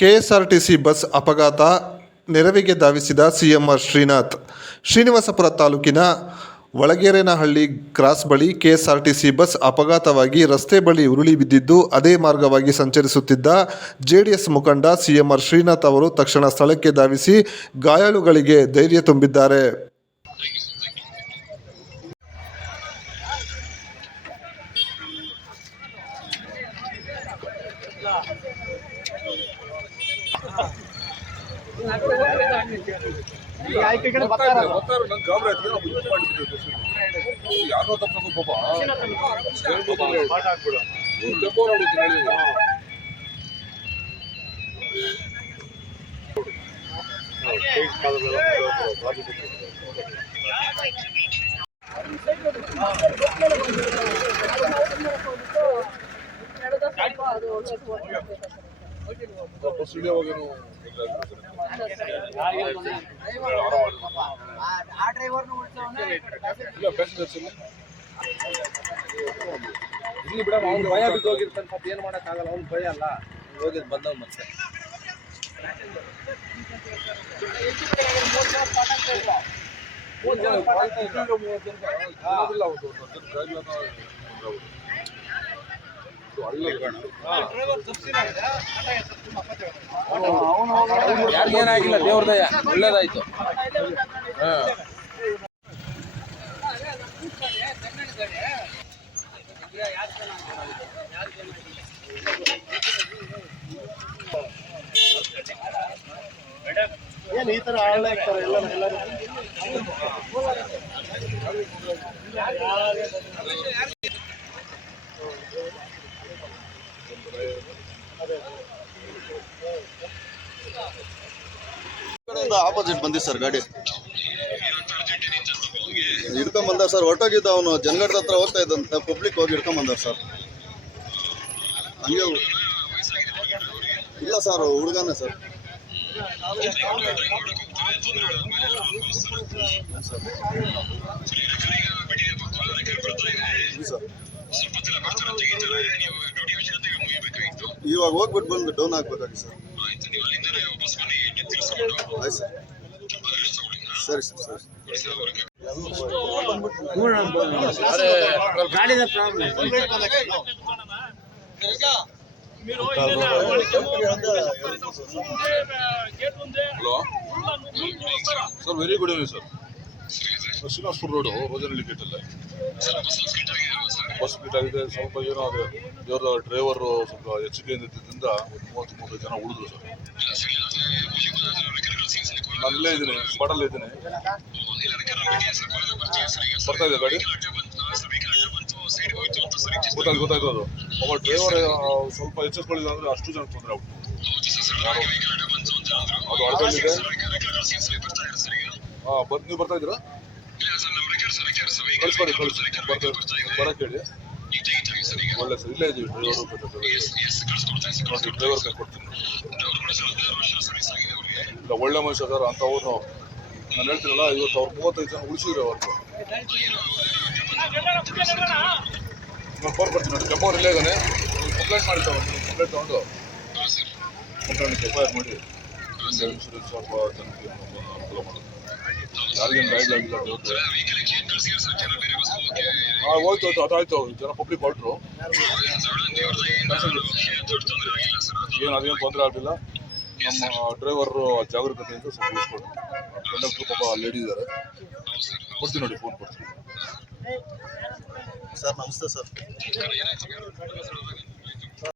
KSRTC bus ಅಪಘಾತ, ನೆರವಿಗೆ ಧಾವಿಸಿದ ಸಿಎಂಆರ್ ಶ್ರೀನಿವಾಸಪುರ ತಾಲೂಕಿನ ಒಳಗೇರನಹಳ್ಳಿ ಕ್ರಾಸ್ ಬಳಿ ಕೆಎಸ್ಆರ್ಟಿಸಿ ಬಸ್ ಅಪಘಾತವಾಗಿ ರಸ್ತೆ ಬಳಿ ಉರುಳಿ ಬಿದ್ದಿದ್ದು, ಅದೇ ಮಾರ್ಗವಾಗಿ ಸಂಚರಿಸುತ್ತಿದ್ದ ಜೆಡಿಎಸ್ ಮುಖಂಡ ಸಿಎಂಆರ್ ಶ್ರೀನಾಥ್ ಅವರು ತಕ್ಷಣ ಸ್ಥಳಕ್ಕೆ ಧಾವಿಸಿ ಗಾಯಾಳುಗಳಿಗೆ ಧೈರ್ಯ ತುಂಬಿದ್ದಾರೆ. ಇಲ್ಲಿ ಬಿಡ ಅವ್ನು ಭಯ ಬಿದ್ದು ಹೋಗಿರ್ತಾನೆ, ಪಾಪ ಏನು ಮಾಡೋಕ್ಕಾಗಲ್ಲ, ಅವ್ನು ಭಯ ಅಲ್ಲ ಹೋಗಿದ್ ಬಂದವ್ ಮತ್ತೆ ಯಾರಿಗೇನಾಗಿಲ್ಲ, ದೇವ್ರ ದಯ ಒಳ್ಳೇದಾಯ್ತು. ಏನು ಈ ಥರ ಹಾಳಾಗ್ತಾರೆ ಎಲ್ಲರೂ ಆಪೋಸಿಟ್ ಬಂದಿ ಸರ್ ಗಾಡಿ ಹಿಡ್ಕೊಂಬಂದ ಸರ್. ಹೊರಟೋಗಿದ್ದ ಅವನು ಜನಗಡದ ಹತ್ರ ಹೋಗ್ತಾ ಇದ್ದಂತೆ, ಪಬ್ಲಿಕ್ ಹೋಗಿ ಹಿಡ್ಕೊಂಬಂದಾರ ಸರ್. ಹಂಗೆ ಇಲ್ಲ ಸರ್, ಹುಡುಗನೇ ಸರ್. ಇವಾಗ ಹೋಗ್ಬಿಟ್ಟು ಬಂದು ಡೌನ್ ಆಗ್ಬೇಕಾಗಿ ಸರ್. ಆಯ್ತು ಸರ್, ಸರಿ ಸರ್, ಸರಿ. Hello sir, very good evening sir. Srinivasapura road Rojanahalli ಗೇಟಲ್ಲೇ ಬಸ್ ಗಿಟ್ ಆಗಿದೆ. ಸ್ವಲ್ಪ ಏನೋ ಅದು ದೇವ್ರ ಡ್ರೈವರು ಸ್ವಲ್ಪ ಎಚ್ಚರಿಕೆಯಿಂದ ಇದ್ದಿದ್ದರಿಂದ ಒಂದು 30-35 ಜನ ಉಳಿದ್ರು ಸರ್. ನಾನು ಇಲ್ಲೇ ಇದ್ದೀನಿ, ಸ್ಪಾಟಲ್ಲೇ ಇದ್ದೀನಿ. ಬರ್ತಾ ಇದೆ ಗಾಡಿ, ಗೊತ್ತಾಯ್ತು ಅದು. ಒಬ್ಬ ಡ್ರೈವರ್ ಸ್ವಲ್ಪ ಎಚ್ಚರಿಕೊಳ್ಳಿಲ್ಲ ಅಂದರೆ ಅಷ್ಟು ಜನ ತೊಂದರೆ ಆಗ್ಬಿಟ್ಟು. ಅದು ಅರ್ಧಲ್ಲಿದೆ. ನೀವು ಬರ್ತಾ ಇದ್ದೀರಾ? ಕಳಿಸ್ಕೊಡಿ, ಬರಕ್ಕೆ ಹೇಳಿ. ಒಳ್ಳೆ ಸರ್, ಇಲ್ಲೇ ಇದ್ದೀವಿ. ಡ್ರೈವರ್ ಕೈ ಕೊಡ್ತೀನಿ. ಇಲ್ಲ, ಒಳ್ಳೆ ಮನುಷ್ಯ ಸರ್ ಅಂಥವ್ರು. ನಾನು ಹೇಳ್ತೀನಲ್ಲ, ಇವತ್ತು ಅವ್ರು 35 ಜನ ಉಳಿಸಿದ್ರು. ಅವ್ರಿಗೆ ನಾನು ಫೋನ್ ಕೊಡ್ತೀನಿ ನೋಡಿ. ಕೆಂಪವ್ರು ಇಲ್ಲೇ ಇದ್ದಾನೆ. ಕಂಪ್ಲೇಂಟ್ ಮಾಡಿ ಕಂಪ್ಲೇಂಟ್ ತೊಗೊಂಡು ಕಂಪ್ಲೇಂಟ್ ಎಫ್ ಐ ಆರ್ ಮಾಡಿ ಇನ್ಶೂರೆನ್ಸ್ ಸ್ವಲ್ಪ ಜನಕ್ಕೆ ಅನುಕೂಲ ಮಾಡೋದು. ಯಾರಿಗೇನು ಗಾಯಿಗಳಾಗಿಲ್ಲ ದೇವ್ರಿಗೆ. ಹೋಯ್ತು ಅದಾಯ್ತು. ಜನ ಪಬ್ಲಿಕ್ ಹೊರಟರು. ಏನು ಅದೇನು ತೊಂದರೆ ಆಗಲಿಲ್ಲ. ನಮ್ಮ ಡ್ರೈವರು ಜಾಗರೂಕತೆಯಿಂದ ಸ್ವಲ್ಪ ಉಳಿಸ್ಕೊಡ್ತೀವಿ. ಕಂಡಕ್ಟ್ರು ಪಾಪ ಲೇಡಿ ಇದ್ದಾರೆ. ಕೊಡ್ತೀನಿ ನೋಡಿ, ಫೋನ್ ಕೊಡ್ತೀನಿ ಸರ್. ನಮಸ್ತೆ ಸರ್.